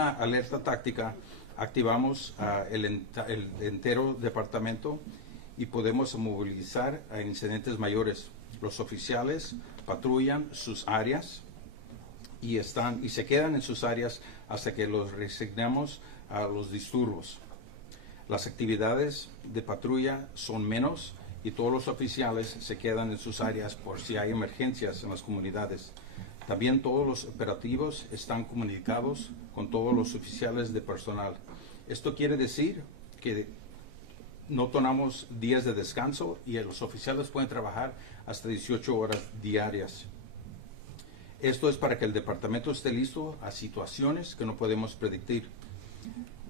una alerta táctica, activamos el entero departamento y podemos movilizar a incidentes mayores. Los oficiales patrullan sus áreas y se quedan en sus áreas hasta que los resignamos a los disturbios. Las actividades de patrulla son menos y todos los oficiales se quedan en sus áreas por si hay emergencias en las comunidades. También todos los operativos están comunicados con todos los oficiales de personal. Esto quiere decir que no tomamos días de descanso y los oficiales pueden trabajar hasta 18 horas diarias. Esto es para que el departamento esté listo a situaciones que no podemos predecir.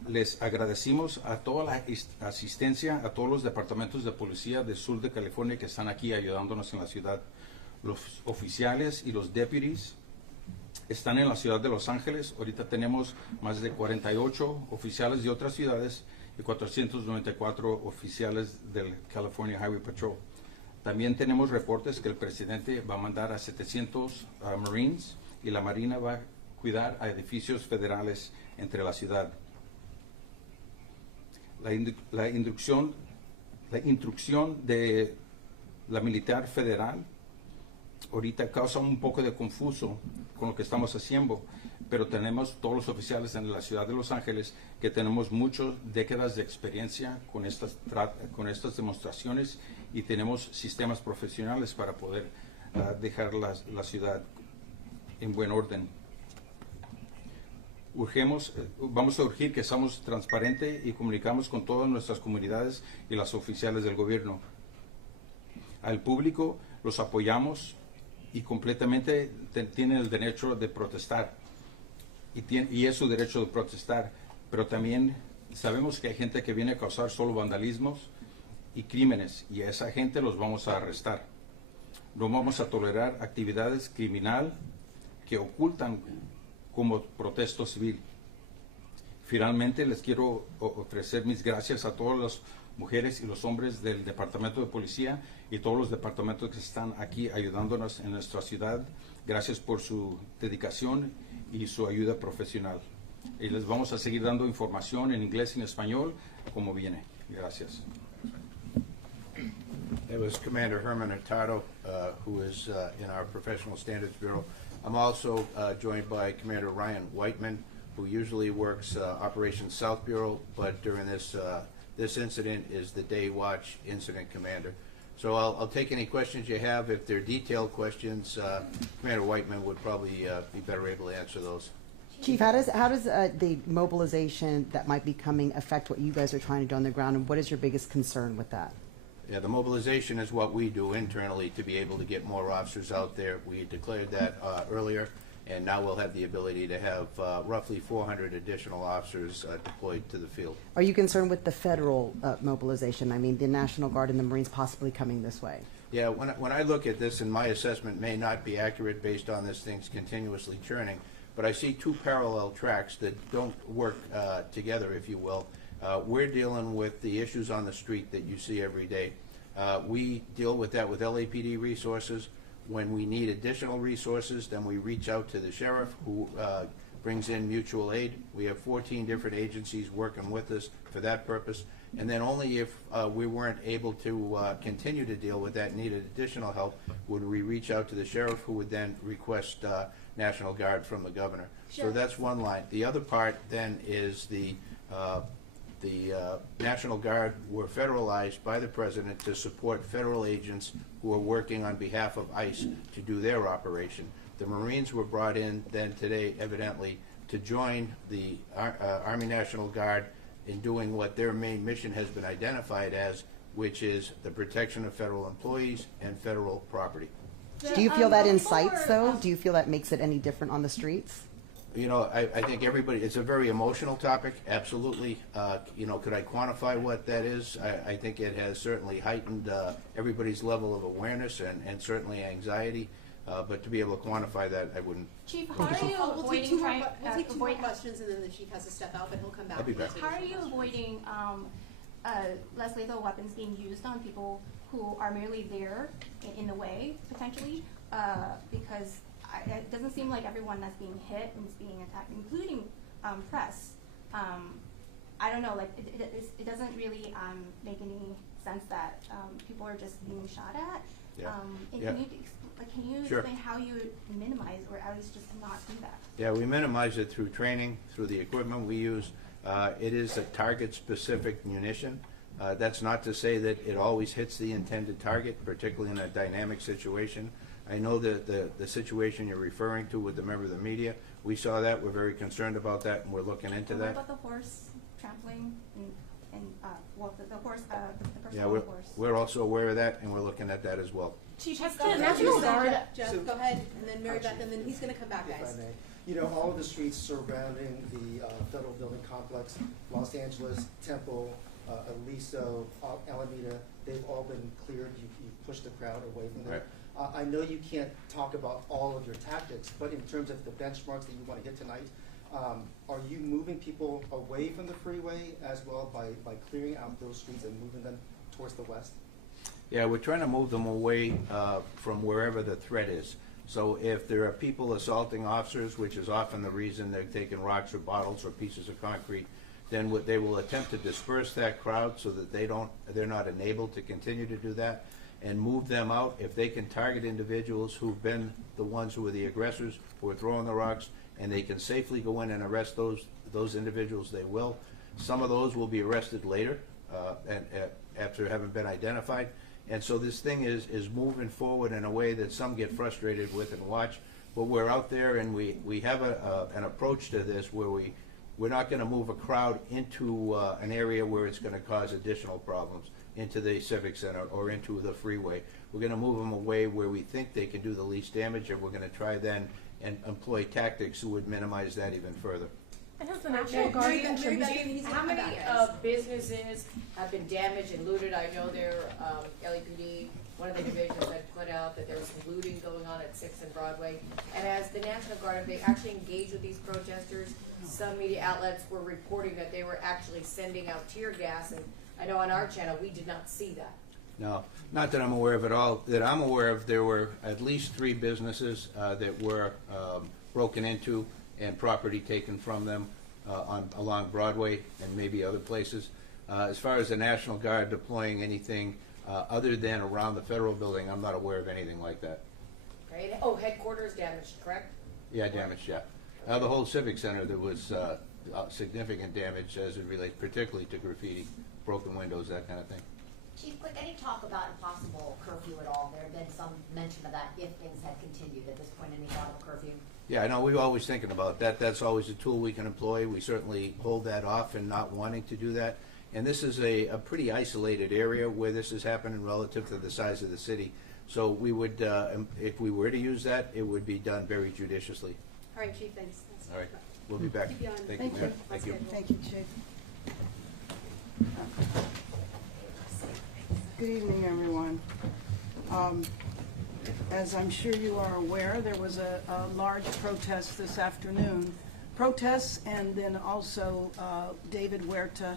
Les agradecemos a toda la asistencia, a todos los departamentos de policía del sur de California que están aquí ayudándonos en la ciudad. Los oficiales y los deputies están en la ciudad de Los Ángeles. Ahorita tenemos más de 48 oficiales de otras ciudades y 494 oficiales del California Highway Patrol. También tenemos reportes que el presidente va a mandar a 700 Marines y la Marina va a cuidar a edificios federales entre la ciudad. La instrucción de la militar federal ahorita causa un poco de confuso con lo que estamos haciendo, pero tenemos todos los oficiales en la ciudad de Los Ángeles que tenemos muchas décadas de experiencia con estas demostraciones y tenemos sistemas profesionales para poder dejar la ciudad en buen orden. Vamos a urgir que seamos transparentes y comunicamos con todas nuestras comunidades y las oficiales del gobierno. Al público los apoyamos y completamente tienen el derecho de protestar y es su derecho de protestar, pero también sabemos que hay gente que viene a causar solo vandalismos y crímenes y a esa gente los vamos a arrestar. No vamos a tolerar actividades criminales que ocultan como protesto civil. Finalmente les quiero ofrecer mis gracias a todas las mujeres y los hombres del Departamento de Policía y todos los departamentos que están aquí ayudándonos en nuestra ciudad. Gracias por su dedicación y su ayuda profesional. Y les vamos a seguir dando información en inglés y en español como viene. Gracias. That was Commander Herman Hurtado, who is in our Professional Standards Bureau. I'm also joined by Commander Ryan Whiteman, who usually works Operations South Bureau, but during this incident is the Day Watch Incident Commander. So I'll take any questions you have. If they're detailed questions, Commander Whiteman would probably be better able to answer those. Chief, how does the mobilization that might be coming affect what you guys are trying to do on the ground, and what is your biggest concern with that? Yeah, the mobilization is what we do internally to be able to get more officers out there. We declared that earlier, and now we'll have the ability to have roughly 400 additional officers deployed to the field. Are you concerned with the federal mobilization? I mean, the National Guard and the Marines possibly coming this way? Yeah, when I look at this, and my assessment may not be accurate based on this thing's continuously churning, but I see two parallel tracks that don't work together, if you will. We're dealing with the issues on the street that you see every day. We deal with that with LAPD resources. When we need additional resources, then we reach out to the sheriff, who brings in mutual aid. We have 14 different agencies working with us for that purpose. And then only if we weren't able to continue to deal with that and needed additional help would we reach out to the sheriff, who would then request National Guard from the governor. Sure. So that's one line. The other part then is the National Guard were federalized by the President to support federal agents who are working on behalf of ICE to do their operation. The Marines were brought in then today, evidently, to join the Army National Guard in doing what their main mission has been identified as, which is the protection of federal employees and federal property. Do you feel that incites, though? Do you feel that makes it any different on the streets? You know, I think everybody, it's a very emotional topic, absolutely. You know, could I quantify what that is? I think it has certainly heightened everybody's level of awareness and certainly anxiety. But to be able to quantify that, I wouldn't. Chief, how are you We'll take avoiding we'll take two more questions, and then the chief has to step out, but he'll come back. I'll be back. and How are answer you additional questions. avoiding less lethal weapons being used on people who are merely there in the way, potentially? Because it doesn't seem like everyone that's being hit and is being attacked, including press. I don't know, like, it doesn't really make any sense that people are just being shot at. Yeah. And Yeah. can you Sure. explain how you minimize or at least just not do that? Yeah, we minimize it through training, through the equipment we use. It is a target-specific munition. That's not to say that it always hits the intended target, particularly in a dynamic situation. I know that the situation you're referring to with the member of the media, we saw that, we're very concerned about that, and we're looking into And what that. about the horse trampling and well, the horse, the person Yeah, on the horse? we're also aware of that, and we're looking at that as well. Chief, Has go the ahead. National Jeff, Guard- Jeff, So- go ahead, and then Mary Beth, and then he's gonna come back, If I guys. may. You know, all of the streets surrounding the federal building complex, Los Angeles, Temple, Aliso, Alameda, they've all been cleared. You pushed the crowd away from there. I know you can't talk about all of your tactics, but in terms of the benchmarks that you want to hit tonight, are you moving people away from the freeway as well by clearing out those streets and moving them towards the west? Yeah, we're trying to move them away from wherever the threat is. So if there are people assaulting officers, which is often the reason they're taking rocks or bottles or pieces of concrete, then they will attempt to disperse that crowd so that they're not enabled to continue to do that, and move them out. If they can target individuals who've been the ones who are the aggressors, who are throwing the rocks, and they can safely go in and arrest those individuals, they will. Some of those will be arrested later, and after having been identified. And so this thing is moving forward in a way that some get frustrated with and watch. But we're out there, and we have an approach to this where we're not going to move a crowd into an area where it's going to cause additional problems, into the Civic Center or into the freeway. We're going to move them away where we think they can do the least damage, and we're going to try then and employ tactics that would minimize that even further. And has the National Guard Mary Beth, he's gonna how come many back, guys. businesses have been damaged and looted? I know their LAPD, one of the divisions had put out that there was some looting going on at 6th and Broadway. And as the National Guard, have they actually engaged with these protesters? Some media outlets were reporting that they were actually sending out tear gas, and I know on our channel we did not see that. No, not that I'm aware of at all. That I'm aware of, there were at least 3 businesses that were broken into and property taken from them along Broadway and maybe other places. As far as the National Guard deploying anything other than around the federal building, I'm not aware of anything like that. Right? Oh, headquarters damaged, correct? Yeah, damage, yeah. The whole Civic Center, there was significant damage as it relates particularly to graffiti, broken windows, that kind of thing. Chief, quick, any talk about a possible curfew at all? There had been some mention of that if things had continued at this point, any thought of a curfew? Yeah, I know, we're always thinking about that. That's always a tool we can employ. We certainly hold that off and not wanting to do that. And this is a pretty isolated area where this is happening relative to the size of the city. So we would, if we were to use that, it would be done very judiciously. All right, Chief, thanks. All right, we'll be back. Keep you on. Thank you, Mayor. Thank you. Thank you, Chief. Good evening, everyone. As I'm sure you are aware, there was a large protest this afternoon. Protests, and then also David Huerta,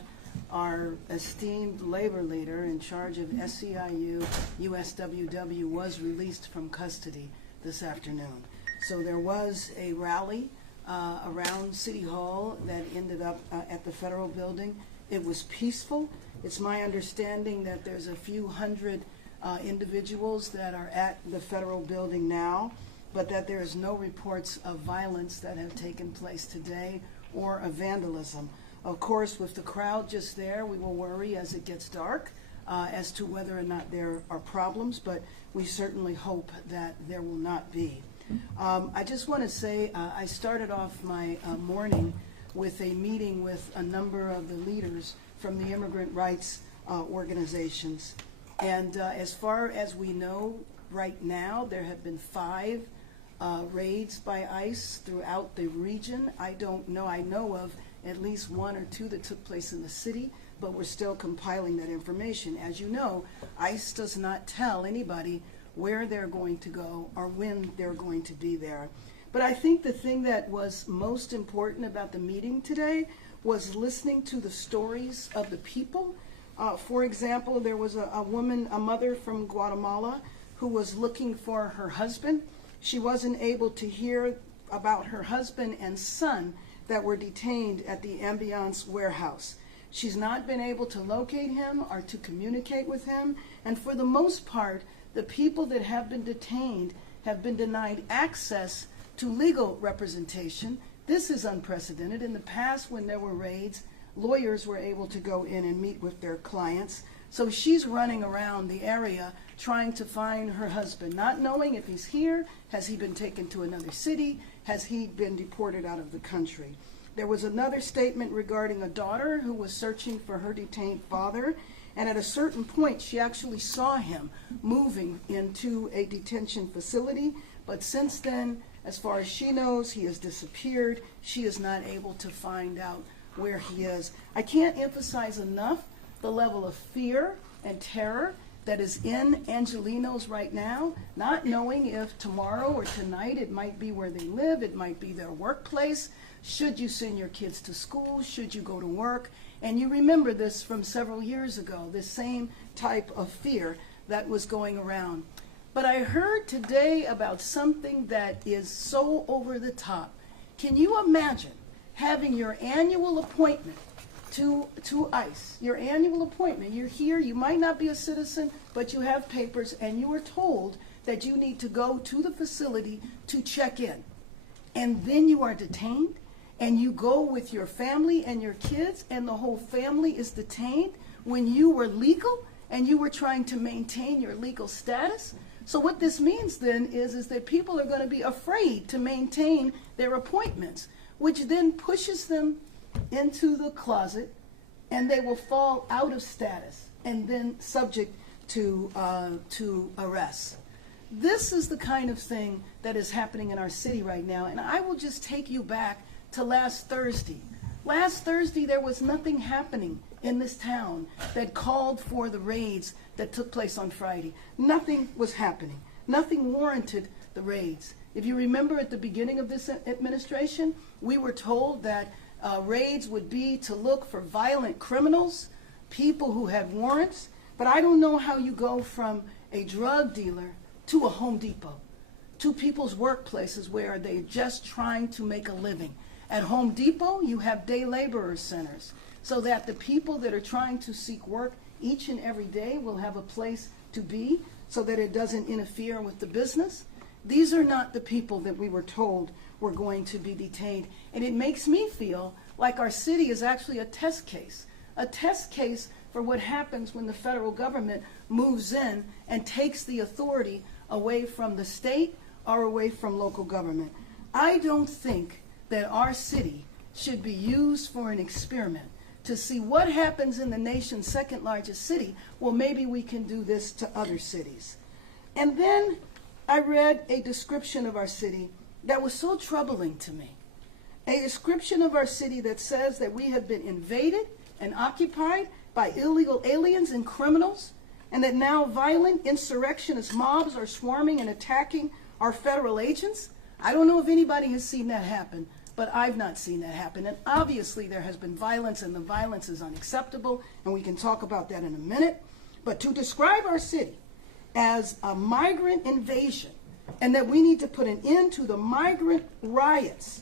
our esteemed labor leader in charge of SEIU, USWW, was released from custody this afternoon. So there was a rally around City Hall that ended up at the Federal Building. It was peaceful. It's my understanding that there's a few hundred individuals that are at the Federal Building now, but that there is no reports of violence that have taken place today or of vandalism. Of course, with the crowd just there, we will worry as it gets dark as to whether or not there are problems, but we certainly hope that there will not be. I just want to say I started off my morning with a meeting with a number of the leaders from the immigrant rights organizations. And as far as we know right now, there have been 5 raids by ICE throughout the region. I don't know, I know of at least 1 or 2 that took place in the city, but we're still compiling that information. As you know, ICE does not tell anybody where they're going to go or when they're going to be there. But I think the thing that was most important about the meeting today was listening to the stories of the people. For example, there was a woman, a mother from Guatemala, who was looking for her husband. She wasn't able to hear about her husband and son that were detained at the Ambiance warehouse. She's not been able to locate him or to communicate with him, and for the most part, the people that have been detained have been denied access to legal representation. This is unprecedented. In the past, when there were raids, lawyers were able to go in and meet with their clients. So she's running around the area trying to find her husband, not knowing if he's here, has he been taken to another city, has he been deported out of the country. There was another statement regarding a daughter who was searching for her detained father, and at a certain point she actually saw him moving into a detention facility, but since then, as far as she knows, he has disappeared. She is not able to find out where he is. I can't emphasize enough the level of fear and terror that is in Angelenos right now, not knowing if tomorrow or tonight it might be where they live, it might be their workplace. Should you send your kids to school? Should you go to work? And you remember this from several years ago, this same type of fear that was going around. But I heard today about something that is so over the top. Can you imagine having your annual appointment to ICE, your annual appointment? You're here, you might not be a citizen, but you have papers, and you are told that you need to go to the facility to check in. And then you are detained, and you go with your family and your kids, and the whole family is detained when you were legal and you were trying to maintain your legal status. So what this means then is that people are going to be afraid to maintain their appointments, which then pushes them into the closet, and they will fall out of status and then subject to arrest. This is the kind of thing that is happening in our city right now, and I will just take you back to last Thursday. Last Thursday, there was nothing happening in this town that called for the raids that took place on Friday. Nothing was happening. Nothing warranted the raids. If you remember at the beginning of this administration, we were told that raids would be to look for violent criminals, people who had warrants, but I don't know how you go from a drug dealer to a Home Depot, to people's workplaces where they're just trying to make a living. At Home Depot, you have day laborer centers so that the people that are trying to seek work each and every day will have a place to be so that it doesn't interfere with the business. These are not the people that we were told were going to be detained. And it makes me feel like our city is actually a test case for what happens when the federal government moves in and takes the authority away from the state or away from local government. I don't think that our city should be used for an experiment to see what happens in the nation's second largest city. Well, maybe we can do this to other cities. And then I read a description of our city that was so troubling to me. A description of our city that says that we have been invaded and occupied by illegal aliens and criminals, and that now violent insurrectionist mobs are swarming and attacking our federal agents. I don't know if anybody has seen that happen, but I've not seen that happen. And obviously there has been violence, and the violence is unacceptable, and we can talk about that in a minute. But to describe our city as a migrant invasion, and that we need to put an end to the migrant riots,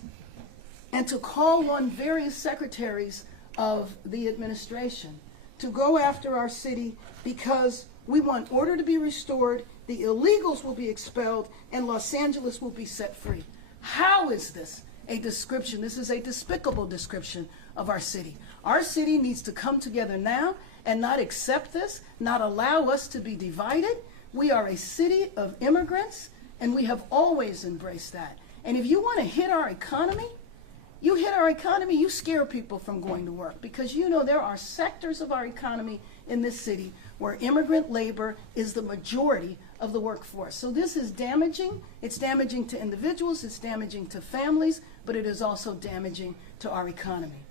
and to call on various secretaries of the administration to go after our city because we want order to be restored, the illegals will be expelled, and Los Angeles will be set free. How is this a description? This is a despicable description of our city. Our city needs to come together now and not accept this, not allow us to be divided. We are a city of immigrants, and we have always embraced that. And if you want to hit our economy, you scare people from going to work, because you know there are sectors of our economy in this city where immigrant labor is the majority of the workforce. So this is damaging. It's damaging to individuals, it's damaging to families, but it is also damaging to our economy.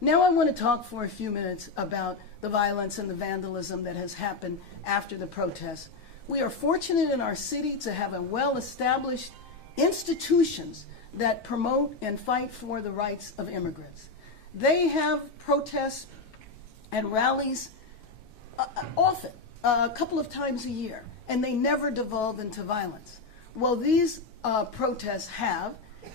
Now I want to talk for a few minutes about the violence and the vandalism that has happened after the protests. We are fortunate in our city to have a well-established institutions that promote and fight for the rights of immigrants. They have protests and rallies often, a couple of times a year, and they never devolve into violence. Well, these protests have,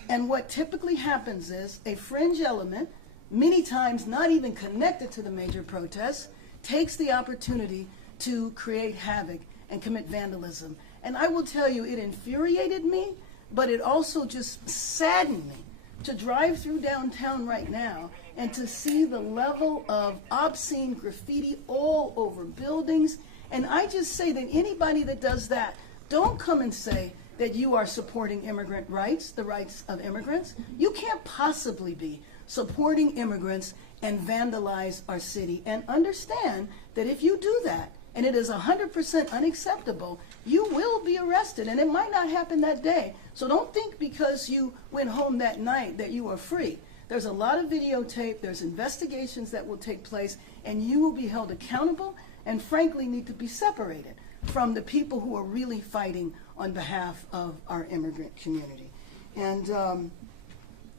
And what typically happens is a fringe element, many times not even connected to the major protests, takes the opportunity to create havoc and commit vandalism. And I will tell you, it infuriated me, but it also just saddened me to drive through downtown right now and to see the level of obscene graffiti all over buildings. And I just say that anybody that does that, don't come and say that you are supporting immigrant rights, the rights of immigrants. You can't possibly be supporting immigrants and vandalize our city. And understand that if you do that, and it is 100% unacceptable, you will be arrested. And it might not happen that day. So don't think because you went home that night that you are free. There's a lot of videotape, there's investigations that will take place, and you will be held accountable and frankly need to be separated from the people who are really fighting on behalf of our immigrant community. And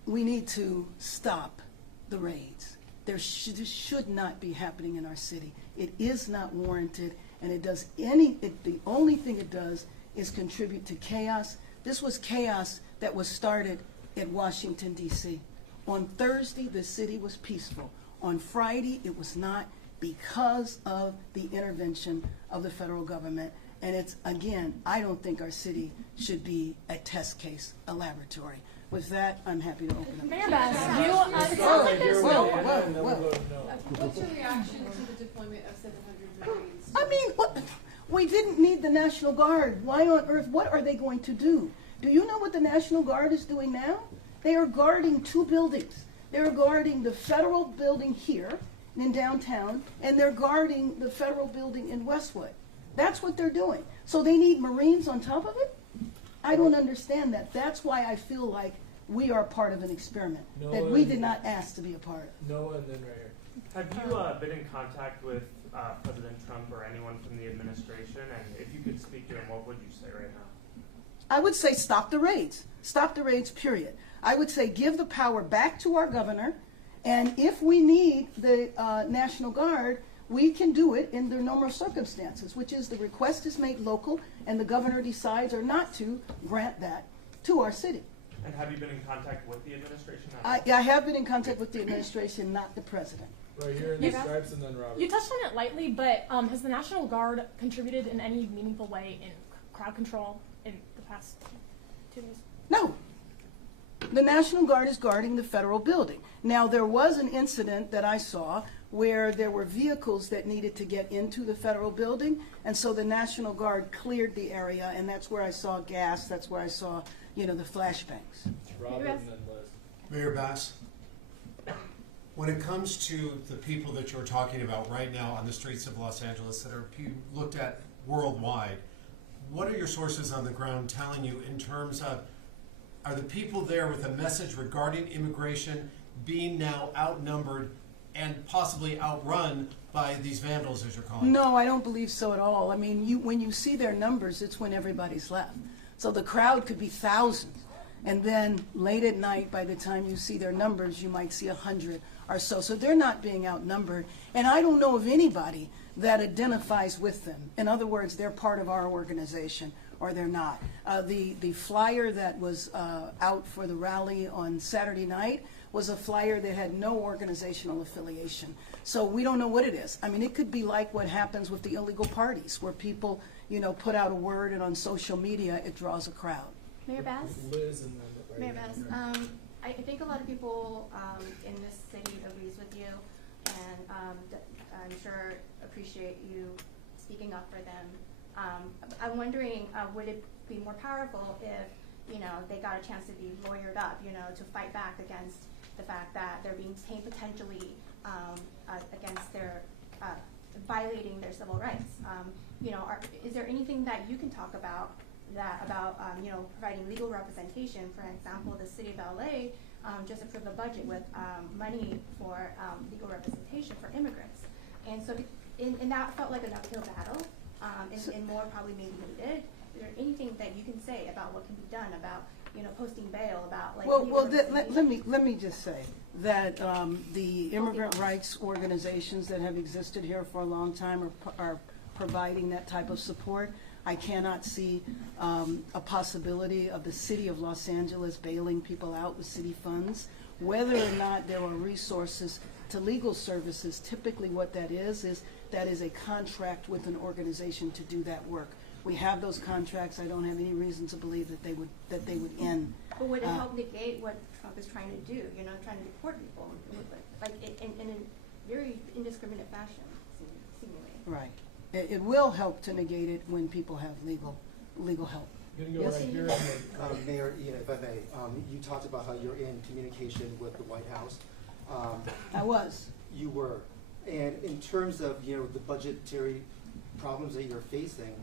we need to stop the raids. This should not be happening in our city. It is not warranted, and the only thing it does is contribute to chaos. This was chaos that was started at Washington, D.C. On Thursday, the city was peaceful. On Friday, it was not, because of the intervention of the federal government. And it's, again, I don't think our city should be a test case, a laboratory. With that, I'm happy to open up. Mayor Bass, it sounds like there's no. What's your reaction to the deployment of 700 Marines? I mean, we didn't need the National Guard. Why on earth? What are they going to do? Do you know what the National Guard is doing now? They are guarding 2 buildings. They're guarding the federal building here in downtown, and they're guarding the federal building in Westwood. That's what they're doing. So they need Marines on top of it? I don't understand that. That's why I feel like we are part of an experiment that we did not ask to be a part of. Noah, and then right here. Have you been in contact with President Trump or anyone from the administration? And if you could speak to him, what would you say right now? I would say stop the raids. Stop the raids, period. I would say give the power back to our governor. And if we need the National Guard, we can do it in the normal circumstances, which is the request is made local and the governor decides or not to grant that to our city. And have you been in contact with the administration? I have been in contact with the administration, not the president. Right here in the stripes, and then Robert. You touched on it lightly, but has the National Guard contributed in any meaningful way in crowd control in the past 2 days? No. The National Guard is guarding the federal building. Now, there was an incident that I saw where there were vehicles that needed to get into the federal building, and so the National Guard cleared the area, and that's where I saw gas, that's where I saw, the flashbangs. Robert, and then Liz. Mayor Bass, when it comes to the people that you're talking about right now on the streets of Los Angeles that are looked at worldwide, what are your sources on the ground telling you in terms of, are the people there with a message regarding immigration being now outnumbered and possibly outrun by these vandals, as you're calling them? No, I don't believe so at all. I mean, when you see their numbers, it's when everybody's left. So the crowd could be thousands. And then late at night, by the time you see their numbers, you might see 100 or so. So they're not being outnumbered. And I don't know of anybody that identifies with them. In other words, they're part of our organization or they're not. The flyer that was out for the rally on Saturday night was a flyer that had no organizational affiliation. So we don't know what it is. I mean, it could be like what happens with the illegal parties, where people, put out a word and on social media it draws a crowd. Mayor Bass? Liz, and then Mayor Bass, I think a lot of people in this city agrees with you, and I'm sure appreciate you speaking up for them. I'm wondering, would it be more powerful if, they got a chance to be lawyered up, to fight back against the fact that they're being potentially against their violating their civil rights? Is there anything that you can talk about providing legal representation? For example, the city of LA just approved a budget with money for legal representation for immigrants, and so and that felt like an uphill battle, and more probably maybe needed. Is there anything that you can say about what can be done about posting bail, about let me just say that the immigrant rights organizations that have existed here for a long time are providing that type of support. I cannot see a possibility of the city of Los Angeles bailing people out with city funds. Whether or not there are resources to legal services, typically what that is that is a contract with an organization to do that work. We have those contracts. I don't have any reason to believe that they would end. But would it help negate what Trump is trying to do? You're not trying to deport people, like in a very indiscriminate fashion, seemingly. Right. It will help to negate it when people have legal help. Yes. Mayor, if I may, you talked about how you're in communication with the White House. I was. You were. And in terms of, the budgetary problems that you're facing,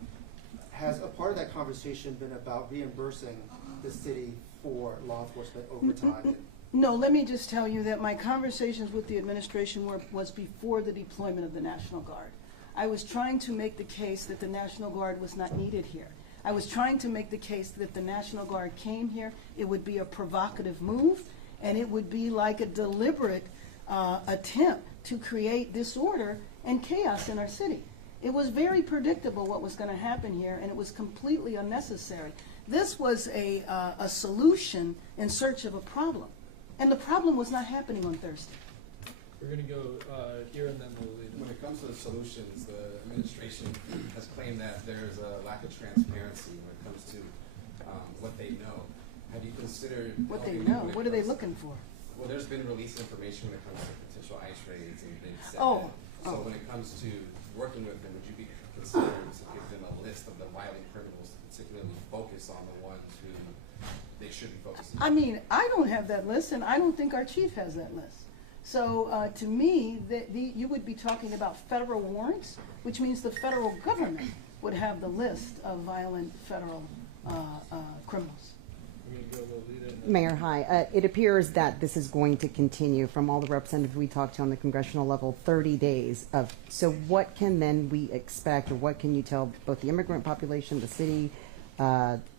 has a part of that conversation been about reimbursing the city for law enforcement overtime? No, let me just tell you that my conversations with the administration was before the deployment of the National Guard. I was trying to make the case that the National Guard was not needed here. I was trying to make the case that if the National Guard came here, it would be a provocative move, and it would be like a deliberate attempt to create disorder and chaos in our city. It was very predictable what was going to happen here, and it was completely unnecessary. This was a solution in search of a problem, and the problem was not happening on Thursday. We're going to go here and then we'll lead. When it comes to the solutions, the administration has claimed that there's a lack of transparency when it comes to what they know. Have you considered What they helping know? when it What are they comes- looking for? Well, there's been released information when it comes to potential ICE raids, and they've said Oh. that. So when it comes to working with them, would you be considering to give them a list of the violent criminals, particularly focus on the ones who they should be focusing on? I mean, I don't have that list, and I don't think our chief has that list. So to me, you would be talking about federal warrants, which means the federal government would have the list of violent federal criminals. We're going to go Lolita and then Mayor, hi. It appears that this is going to continue from all the representatives we talked to on the congressional level, 30 days of, so what can then we expect, or what can you tell both the immigrant population, the city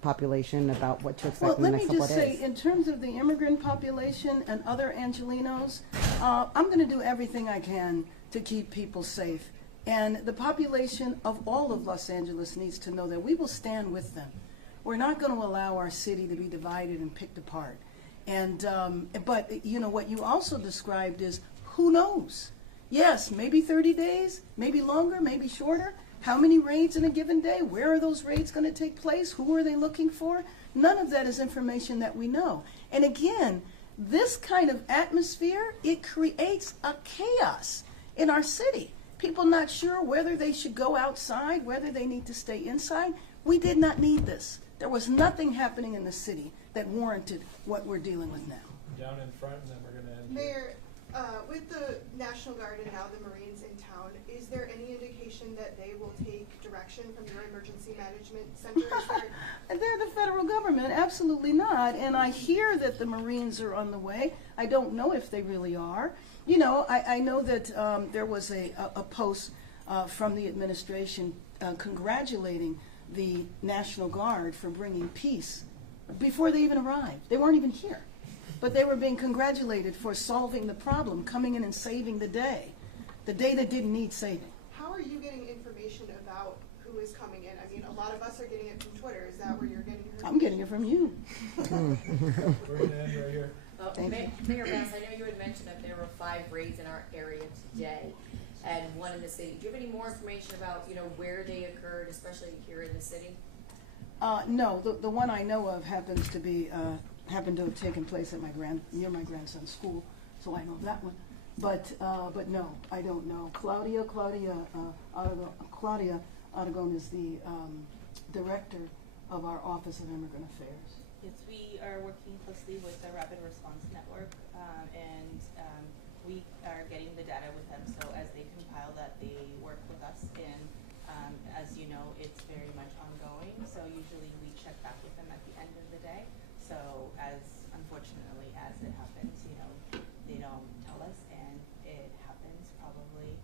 population about what to expect in the next couple of days? Well, let me just say, in terms of the immigrant population and other Angelenos, I'm going to do everything I can to keep people safe. And the population of all of Los Angeles needs to know that we will stand with them. We're not going to allow our city to be divided and picked apart. And but what you also described is, who knows? Yes, maybe 30 days, maybe longer, maybe shorter. How many raids in a given day? Where are those raids going to take place? Who are they looking for? None of that is information that we know. And again, this kind of atmosphere, it creates a chaos in our city. People not sure whether they should go outside, whether they need to stay inside. We did not need this. There was nothing happening in the city that warranted what we're dealing with now. down in front, and then we're going to end. Mayor, with the National Guard and now the Marines in town, is there any indication that they will take direction from your emergency management center? They're the federal government, absolutely not. And I hear that the Marines are on the way. I don't know if they really are. I know that there was a post from the administration congratulating the National Guard for bringing peace before they even arrived. They weren't even here. But they were being congratulated for solving the problem, coming in and saving the day that didn't need saving. How are you getting information about who is coming in? I mean, a lot of us are getting it from Twitter. Is that where you're getting your I'm getting it from you. We're going to end right here. Mayor Bass, I know you had mentioned that there were 5 raids in our area today, and 1 in the city. Do you have any more information about, where they occurred, especially here in the city? No, the one I know of happened to have taken place at near my grandson's school, so I know that one. But no, I don't know. Claudia Aragon is the director of our Office of Immigrant Affairs. Yes, we are working closely with the Rapid Response Network, and we are getting the data with them. So as they compile that, they work with us, and as you know, it's very much ongoing. So usually we check back with them at the end of the day. So unfortunately as it happens, they don't tell us, and it happens probably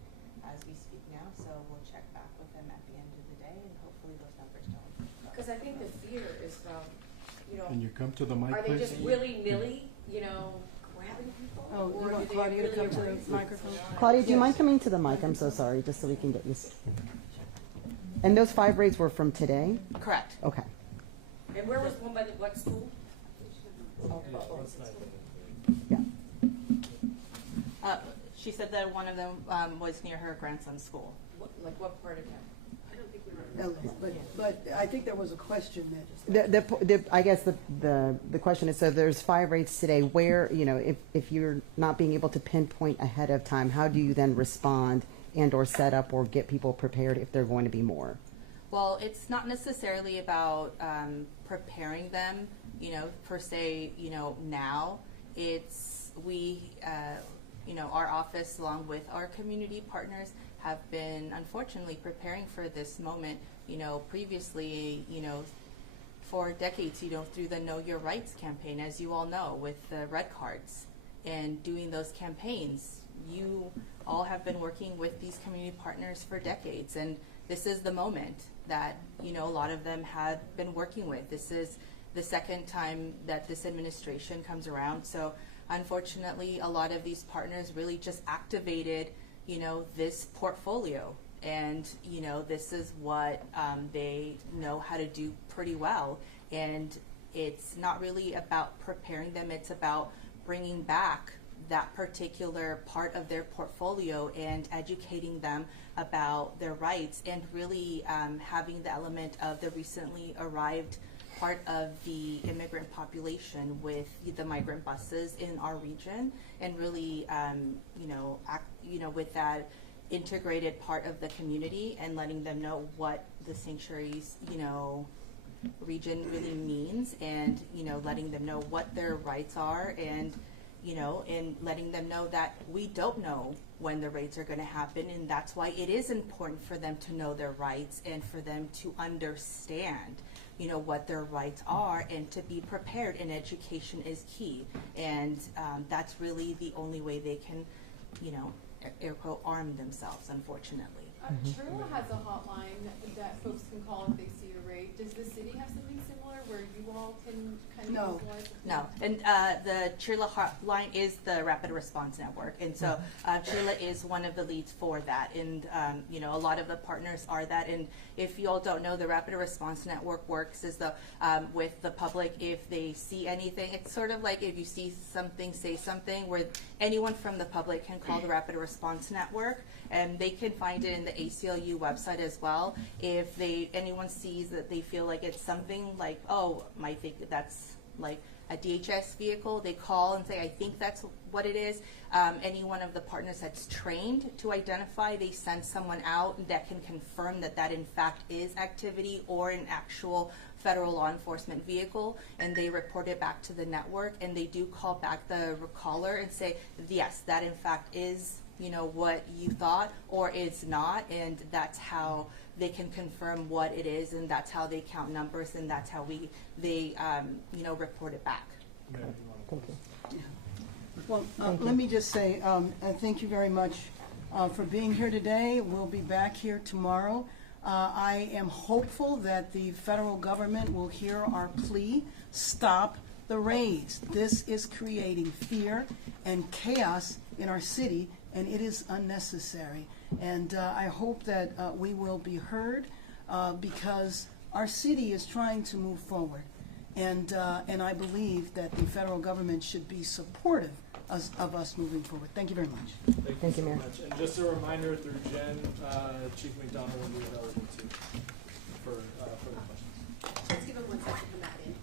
as we speak now. So we'll check back with them at the end of the day, and hopefully those numbers don't. Because I think the fear is from, Can you come to the mic, are they please? just willy-nilly, grabbing people? Oh, you or want do they Claudia to really come to embrace the it? microphone? Claudia, do you mind coming to the mic? I'm so sorry, just so we can get you. And those 5 raids were from today? Correct. Okay. And where was one by the, what school? Yeah. She said that one of them was near her grandson's school. Like what part of town? But I think there was a question that. I guess the question is, so there's 5 raids today. Where, if you're not being able to pinpoint ahead of time, how do you then respond and or set up or get people prepared if there are going to be more? Well, it's not necessarily about preparing them, per se, now. It's our office, along with our community partners, have been unfortunately preparing for this moment, previously, for decades, through the Know Your Rights campaign, as you all know, with the red cards and doing those campaigns. You all have been working with these community partners for decades, and this is the moment that, a lot of them had been working with. This is the second time that this administration comes around. So unfortunately, a lot of these partners really just activated, this portfolio. And, this is what they know how to do pretty well. And it's not really about preparing them. It's about bringing back that particular part of their portfolio and educating them about their rights, and really having the element of the recently arrived part of the immigrant population with the migrant buses in our region, and really, with that integrated part of the community, and letting them know what the sanctuaries, region really means, and, letting them know what their rights are, and, and letting them know that we don't know when the raids are going to happen, and that's why it is important for them to know their rights and for them to understand, what their rights are, and to be prepared. And education is key, and that's really the only way they can, air quote, arm themselves, unfortunately. Turla has a hotline that folks can call if they see a raid. Does the city have something similar where you all can kind of utilize? No, and the Chirla hotline is the Rapid Response Network, and so Chirla is one of the leads for that, and a lot of the partners are that. And if you all don't know, the Rapid Response Network works is with the public. If they see anything, it's sort of like if you see something, say something, where anyone from the public can call the Rapid Response Network, and they can find it in the ACLU website as well. If anyone sees that they feel like it's something like, oh, might think that's like a DHS vehicle, they call and say, I think that's what it is. Any one of the partners that's trained to identify, they send someone out that can confirm that in fact is activity or an actual federal law enforcement vehicle, and they report it back to the network, and they do call back the caller and say, yes, that in fact is what you thought, or it's not, and that's how they can confirm what it is, and that's how they count numbers, and that's how they report it back. Thank you. Well, let me just say thank you very much for being here today. We'll be back here tomorrow. I am hopeful that the federal government will hear our plea. Stop the raids. This is creating fear and chaos in our city, and it is unnecessary. And I hope that we will be heard because our city is trying to move forward. And I believe that the federal government should be supportive of us moving forward. Thank you very much. Thank you so much. And just a reminder through Jen, Chief McDonald will be available too for further questions. Let's give him 1 second to come back in.